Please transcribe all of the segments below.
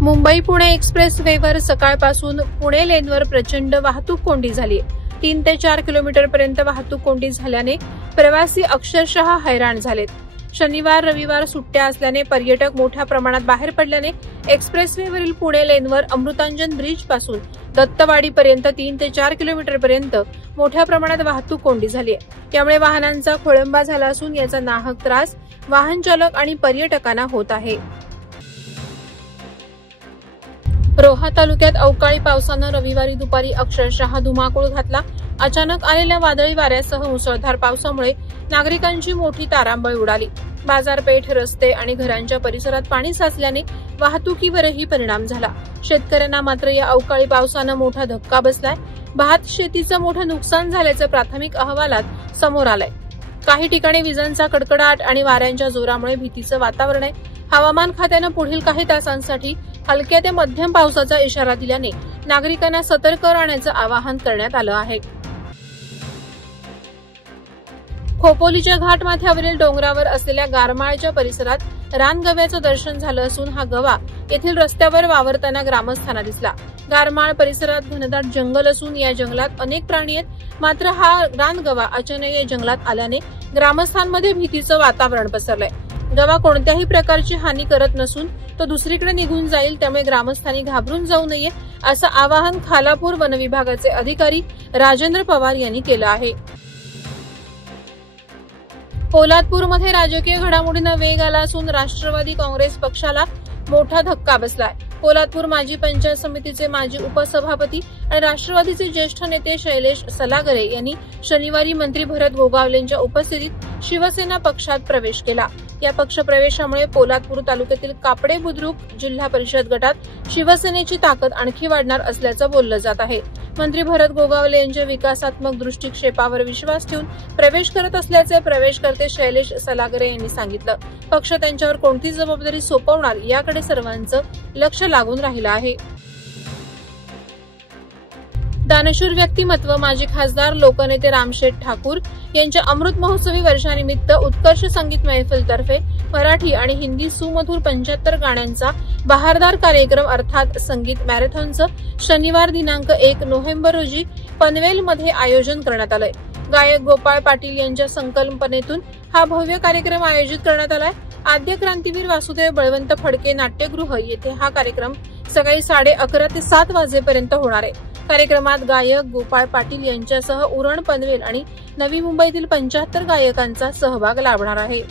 Mumbai Pune express वेवर सकाळपासून पुणे लेनवर प्रचंड वाहतूक कोंडी झाली. 3 ते 4 किलोमीटरपर्यंत वाहतूक कोंडी झाल्याने प्रवासी अक्षरशः हैराण झालेत. शनिवार रविवार सुट्ट्या असल्याने पर्यटक मोठ्या प्रमाणात बाहेर पडल्याने एक्सप्रेसवेवरील पुणे लेनवर अमृतांजन ब्रिज पासून दत्तवाडीपर्यंत 3 ते 4 किलोमीटरपर्यंत मोठ्या प्रमाणात वाहतूक कोंडी झाली आहे. यामुळे वाहनांचा खोळंबा झाला असून याचा नाहक त्रास वाहन चालक आणि पर्यटकांना होत आहे. रोहा तालुक्यात अवकाळी पावसानं रविवारी दुपारी अक्षरशः धुमाकूळ घातला. अचानक आलेल्या वादळी वाऱ्यासह मुसळधार पावसामुळे नागरिकांची मोठी तारांबळ उडाली. बाजारपेठ, रस्ते आणि घरांच्या परिसरात पाणी साचल्याने वाहतुकीवरही परिणाम झाला. शेतकऱ्यांना मात्र या अवकाळी पावसानं मोठा धक्का बसलाय. भात शेतीचं मोठं नुकसान झाल्याचं प्राथमिक अहवालात समोर आलंय. काही ठिकाणी विजांचा कडकडाट आणि वाऱ्यांच्या जोरामुळे भीतीचं वातावरण आहे. हवामान खात्यानं पुढील काही तासांसाठी हलक्या ते मध्यम पावसाचा इशारा दिल्याने नागरिकांना सतर्क राहण्याचं आवाहन करण्यात आलं आहे. खोपोलीच्या घाटमाथ्यावरील डोंगरावर असलेल्या गारमाळच्या परिसरात रानगव्याचं दर्शन झालं असून हा गवा येथील रस्त्यावर वावरताना ग्रामस्थांना दिसला. गारमाळ परिसरात घनदाट जंगल असून या जंगलात अनेक प्राणी आहेत. मात्र हा रानगवा अचानक या जंगलात आल्याने ग्रामस्थांमध्ये भीतीचं वातावरण पसरलंय. गवा कोणत्याही प्रकारची हानी करत नसून तो दुसरीकडे निघून जाईल, त्यामुळे ग्रामस्थांनी घाबरून जाऊ नये असं आवाहन खालापूर वनविभागाचे अधिकारी राजेंद्र पवार यांनी केलं आहे. पोलादपूरमध्ये राजकीय घडामोडींना वेग आला असून राष्ट्रवादी काँग्रेस पक्षाला मोठा धक्का बसलाय. पोलादपूर माजी पंचायत समितीचे माजी उपसभापती आणि राष्ट्रवादीचे ज्येष्ठ नेते शैलेश सलागरे यांनी शनिवारी मंत्री भरत गोगावलेंच्या उपस्थितीत शिवसेना पक्षात प्रवेश केला. या पक्षप्रवेशामुळे पोलादपूर तालुक्यातील कापडे बुद्रुक जिल्हा परिषद गटात शिवसेनेची ताकद आणखी वाढणार असल्याचं बोललं जात आहे. मंत्री भरत गोगावले यांच्या विकासात्मक दृष्टिक्षेपावर विश्वास ठेवून प्रवेश करत असल्याचे प्रवेशकर्ते शैलेश सलागरे यांनी सांगितलं. पक्ष त्यांच्यावर कोणती जबाबदारी सोपवणार याकडे सर्वांचं लक्ष लागून राहिलं आहे. दानशूर व्यक्तिमत्व माजी खासदार लोकनेते रामशेठ ठाकूर यांच्या अमृत महोत्सवी वर्षानिमित्त उत्कर्ष संगीत महफिल तर्फे मराठी आणि हिंदी सुमधुर 75 गाण्यांचा बहारदार कार्यक्रम अर्थात संगीत मॅरेथॉनचं शनिवार दिनांक 1 नोव्हेंबर रोजी पनवेलमध्ये आयोजन करण्यात आलंय. गायक गोपाळ पाटील यांच्या संकल्पनेतून हा भव्य कार्यक्रम आयोजित करण्यात आलाय. आद्य क्रांतीवीर वासुदेव बळवंत फडके नाट्यगृह येथे हा कार्यक्रम सकाळी 11:30 ते 7 वाजेपर्यंत होणार आहे. कार्यक्रमात गायक गोपाळ पाटील यांच्यासह उरण, पनवेल आणि नवी मुंबईतील 75 गायकांचा सहभाग लाभणार आहे.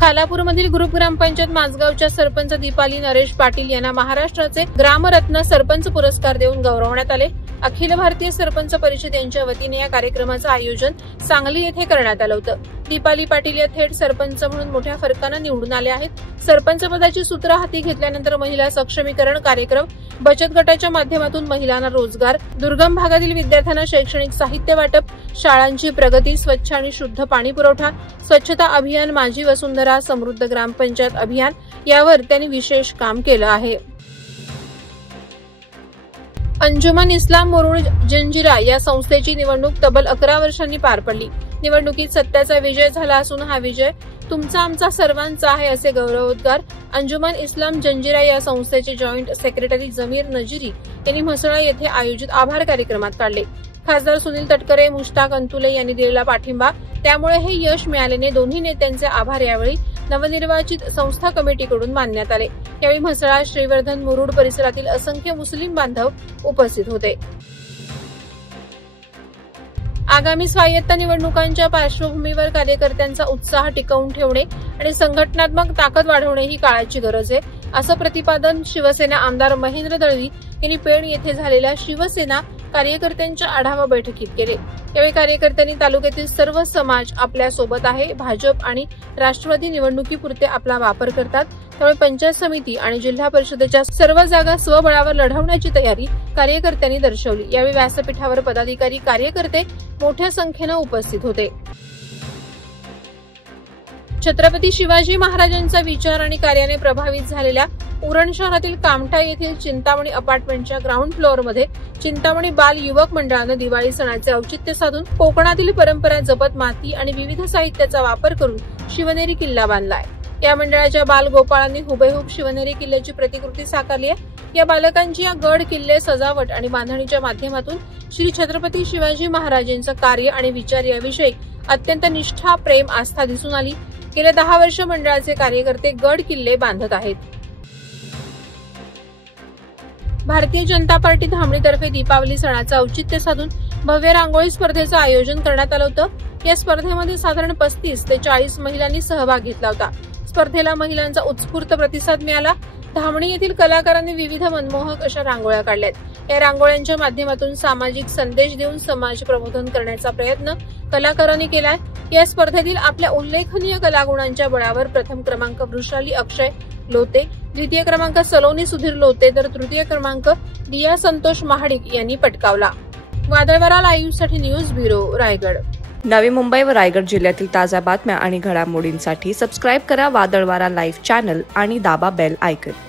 खालापूरमधील ग्रुप ग्रामपंचायत माझगावच्या सरपंच दीपाली नरेश पाटील यांना महाराष्ट्राचे ग्रामरत्न सरपंच पुरस्कार देऊन गौरवण्यात आले. अखिल भारतीय सरपंच परिषद यांच्या वतीने या कार्यक्रमाचं आयोजन सांगली येथे करण्यात आलं होतं. दीपाली पाटील या थेट सरपंच म्हणून मोठ्या फरकानं निवडून आले आहेत. सरपंच पदाची सूत्र हाती घेतल्यानंतर महिला सक्षमीकरण कार्यक्रम, बचत गटाच्या माध्यमातून महिलांना रोजगार, दुर्गम भागातील विद्यार्थ्यांना शैक्षणिक साहित्य वाटप, शाळांची प्रगती, स्वच्छ आणि शुद्ध पाणी पुरवठा, स्वच्छता अभियान, माझी वसुंधरा, समृद्ध ग्रामपंचायत अभियान यावर त्यांनी विशेष काम केलं आहे. अंजुमन इस्लाम मुरुड जंजिरा या संस्थेची निवडणूक तब्बल 11 वर्षांनी पार पडली. निवडणुकीत सत्याचा विजय झाला असून हा विजय तुमचा आमचा सर्वांचा आहे असे गौरवोद्गार अंजुमन इस्लाम जंजिरा या संस्थेचे जॉईंट सेक्रेटरी जमीर नजिरी यांनी म्हसळा येथे आयोजित आभार कार्यक्रमात काढले. खासदार सुनील तटकरे, मुश्ताक अंतुले यांनी दिलेला पाठिंबा, त्यामुळे हे यश मिळाल्याने दोन्ही नेत्यांचे आभार यावेळी नवनिर्वाचित संस्था कमिटीकडून मानण्यात आले. यावेळी म्हसळा, श्रीवर्धन, मुरुड परिसरातील असंख्य मुस्लिम बांधव उपस्थित होते. आगामी स्वायत्त निवडणुकांच्या पार्श्वभूमीवर कार्यकर्त्यांचा उत्साह टिकवून ठेवणे आणि संघटनात्मक ताकद वाढवणे ही काळाची गरज आहे, असं प्रतिपादन शिवसेना आमदार महेंद्र दळवी यांनी पेण येथे झालेल्या शिवसेना कार्यकर्त्यांच्या आढावा बैठकीत केले. यावेळी कार्यकर्त्यांनी तालुक्यातील सर्व समाज आपल्या सोबत आहे, भाजप आणि राष्ट्रवादी निवडणुकीपुरते आपला वापर करतात, त्यामुळे पंचायत समिती आणि जिल्हा परिषदेच्या सर्व जागा स्वबळावर लढवण्याची तयारी कार्यकर्त्यांनी दर्शवली. यावेळी व्यासपीठावर पदाधिकारी, कार्यकर्ते मोठ्या संख्येनं उपस्थित होते. छत्रपती शिवाजी महाराजांचा विचार आणि कार्याने प्रभावित झालेल्या उरण शहरातील कामठा येथील चिंतामणी अपार्टमेंटच्या ग्राउंड फ्लोअरमध्ये चिंतामणी बाल युवक मंडळानं दिवाळी सणाचे औचित्य साधून कोकणातील परंपरा जपत माती आणि विविध साहित्याचा वापर करून शिवनेरी किल्ला बांधलाय. या मंडळाच्या बालगोपाळांनी हुबेहूब शिवनेरी किल्ल्याची प्रतिकृती साकारली आहे। या बालकांची या गड किल्ले सजावट आणि बांधणीच्या माध्यमातून श्री छत्रपती शिवाजी महाराजांचं कार्य आणि विचार याविषयी अत्यंत निष्ठा, प्रेम, आस्था दिसून आली। गेले 10 वर्ष मंडळाचे कार्यकर्ते गड किल्ले बांधत आहेत। भारतीय जनता पार्टी धामणीतर्फे दीपावली सणाचं औचित्य साधून भव्य रांगोळी स्पर्धेचं आयोजन करण्यात आलं होतं। या स्पर्धेमध्ये साधारण 35 ते 40 महिलांनी सहभाग घेतला होता। स्पर्धेला महिलांचा उत्स्फूर्त प्रतिसाद मिळाला। धामणी येथील कलाकारांनी विविध मनमोहक अशा रांगोळ्या काढल्यात। या रांगोळ्यांच्या माध्यमातून सामाजिक संदेश देऊन समाज प्रबोधन करण्याचा प्रयत्न कलाकारांनी केलाय। या स्पर्धेतील आपल्या उल्लेखनीय कलागुणांच्या बळावर प्रथम क्रमांक वृषाली अक्षय लोते, द्वितीय क्रमांक सलोनी सुधीर लोते तर तृतीय क्रमांक दिया संतोष महाडिक यांनी पटकावला। वादळवारा लाईव्ह साठी न्यूज ब्युरो, रायगड। नवी मुंबई व रायगड जिल्ह्यातील ताज्या बातम्या आणि घडामोडींसाठी सबस्क्राईब करा वादळवारा लाईव्ह चॅनल आणि दाबा बेल आयकॉन।